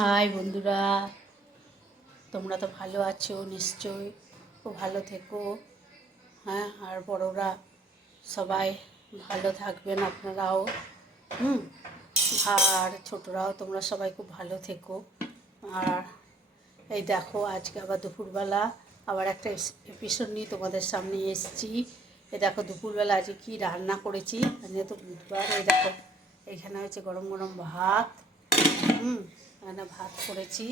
High বন্ধুরা, তোমরা তো ভালো আছো নিশ্চয়ই। খুব ভালো থেকো। হ্যাঁ, আর বড়রা সবাই ভালো থাকবেন আপনারাও। হুম। আর ছোটরাও তোমরা সবাই খুব ভালো থেকো। আর এই দেখো, আজকে আবার দুপুরবেলা আবার একটা এপিসোড নিয়ে তোমাদের সামনে এসেছি। এই দেখো দুপুরবেলা আজকে কী রান্না করেছি। আজকে তো বুধবার। এই দেখো, এইখানে হচ্ছে গরম গরম ভাত। এখানে ভাত করেছি।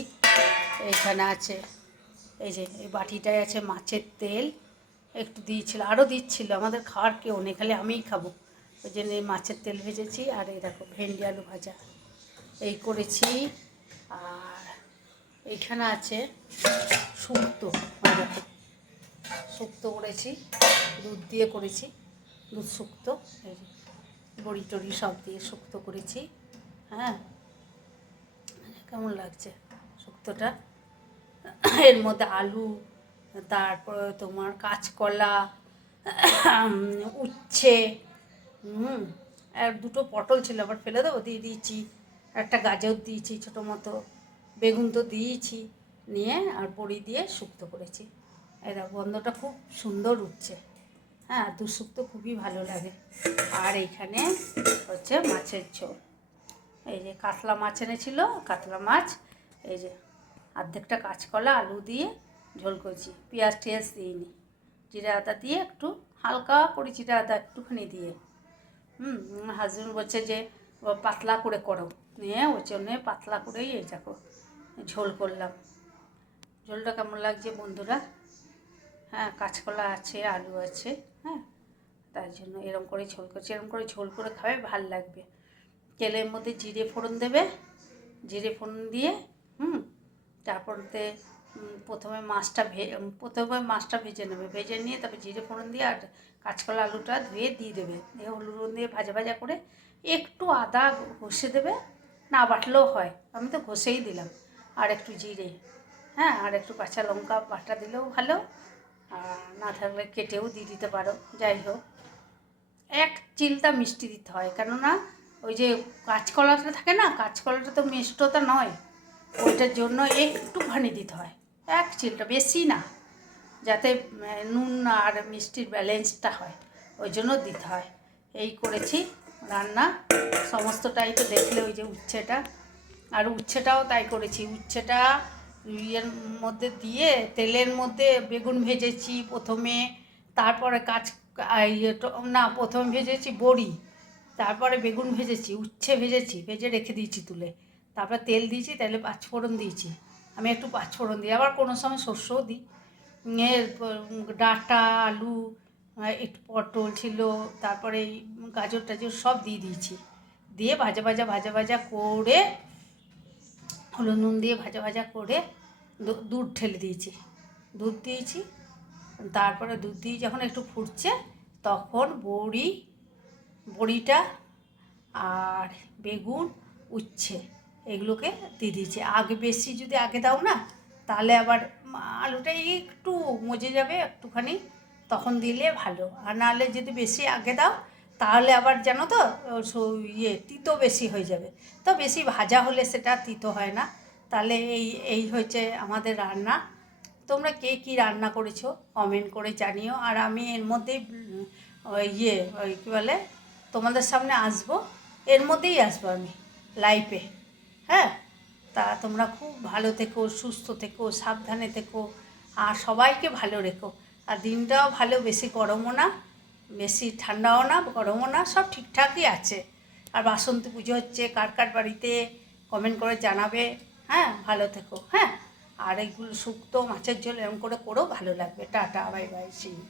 এইখানে আছে, এই যে এই বাটিটায় আছে মাছের তেল। একটু দিয়েছিল, আরও দিচ্ছিল, আমাদের খাওয়ার কেউ নেই, খালি আমিই খাবো। ওই জন্য এই মাছের তেল ভেজেছি। আর এই দেখো ভেন্ডি আলু ভাজা এই করেছি। আর এইখানে আছে শুক্তো। দেখো শুক্তো করেছি, দুধ দিয়ে করেছি, দুধ শুক্তো। এই যে বড়ি টড়ি সব দিয়ে শুক্তো করেছি। হ্যাঁ, কেমন লাগছে শুক্তোটা। এর মধ্যে আলু, তারপর তোমার কাঁচকলা, উচ্ছে, আর দুটো পটল ছিল, আবার ফেলে দেবো, দিয়ে দিয়েছি। একটা গাজর দিয়েছি ছোটো মতো, বেগুন তো দিয়েছি, নিয়ে আর বড়ি দিয়ে শুক্তো করেছি। এরা গন্ধটা খুব সুন্দর উঠছে। হ্যাঁ, দু শুক্তো খুবই ভালো লাগে। আর এইখানে হচ্ছে মাছের ঝোল। এই যে কাতলা মাছ এনেছিল, কাতলা মাছ। এই যে অর্ধেকটা কাঁচকলা আলু দিয়ে ঝোল করেছি, পেঁয়াজ টিয়াজ দিইনি, জিরা আদা দিয়ে একটু হালকা করে জিরা আদা একটুখানি দিয়ে। হাজবেন্ড বলছে যে পাতলা করে করো, নিয়ে ওই জন্যে পাতলা করেই এই দেখো ঝোল করলাম। ঝোলটা কেমন লাগছে বন্ধুরা? হ্যাঁ, কাঁচকলা আছে, আলু আছে। হ্যাঁ, তার জন্য এরম করে ঝোল করছি। এরম করে ঝোল করে খাবে, ভাল লাগবে। তেলের মধ্যে জিরে ফোড়ন দেবে, জিরে ফোড়ন দিয়ে তারপরতে প্রথমে মাছটা ভেজে নেবে, ভেজে নিয়ে তারপর জিরে ফোড়ন দিয়ে আর কাঁচকলা আলুটা ধুয়ে দিয়ে দেবে, দিয়ে হলুদ দিয়ে ভাজা ভাজা করে একটু আদা ঘষে দেবে, না বাটলেও হয়, আমি তো ঘষেই দিলাম। আর একটু জিরে, হ্যাঁ, আর একটু কাঁচা লঙ্কা বাটা দিলেও ভালো, আর না থাকলে কেটেও দিয়ে দিতে পারো। যাই হোক, এক চিলটা মিষ্টি দিতে হয়, কেননা ওই যে কাঁচকলাটা থাকে না, কাঁচকলাটা তো মিষ্টতা নয়, ওইটার জন্য একটুখানি দিতে হয়, এক চিলটা, বেশি না, যাতে নুন আর মিষ্টির ব্যালেন্সটা হয়, ওই জন্য দিতে হয়। এই করেছি রান্না সমস্তটাই তো দেখলে, ওই যে উচ্ছেটা, আর উচ্ছেটাও তাই করেছি। উচ্ছেটা ইয়ের মধ্যে দিয়ে তেলের মধ্যে বেগুন ভেজেছি প্রথমে, তারপরে প্রথমে ভেজেছি বড়ি, তারপরে বেগুন ভেজেছি, উচ্ছে ভেজেছি, ভেজে রেখে দিয়েছি তুলে, তারপর তেল দিয়েছি, তেলে পাঁচফোড়ন দিয়েছি। আমি একটু পাঁচফোড়ন দিই, আবার কোনো সময় সর্ষেও দিই। ডাঁটা, আলু, একটু পটল ছিল, তারপরে এই গাজর টাজর সব দিয়ে দিয়েছি, দিয়ে ভাজা ভাজা করে হলুদ নুন দিয়ে ভাজা ভাজা করে দুধ ঢেলে দিয়েছি, দুধ দিয়েছি। তারপরে দুধ দিয়ে যখন একটু ফুটছে, তখন বড়িটা আর বেগুন, উচ্ছে এগুলোকে দিয়ে দিয়েছি। বেশি যদি আগে দাও না, তাহলে আবার আলুটা একটু মজে যাবে একটুখানি, তখন দিলে ভালো। আর নাহলে যদি বেশি আগে দাও, তাহলে আবার জানো তো তিতো বেশি হয়ে যাবে। তো বেশি ভাজা হলে সেটা তিতো হয় না। তাহলে এই হচ্ছে আমাদের রান্না। তোমরা কে কী রান্না করেছো কমেন্ট করে জানিও। আর আমি এর মধ্যেই ওই কী বলে, তোমাদের সামনে আসবো, এর মধ্যেই আসবো আমি লাইভে। হ্যাঁ, তা তোমরা খুব ভালো থেকো, সুস্থ থেকো, সাবধানে থেকো, আর সবাইকে ভালো রেখো। আর দিনটাও ভালো, বেশি গরমও না, বেশি ঠান্ডাও না, গরমও না, সব ঠিকঠাকই আছে। আর বাসন্তী পুজো হচ্ছে, কার কার বাড়িতে কমেন্ট করে জানাবে। হ্যাঁ, ভালো থেকো। হ্যাঁ, আর এইগুলো শুক্তো মাছের ঝোল এরকম করে করেও ভালো লাগবে। Tata, bye bye, see you.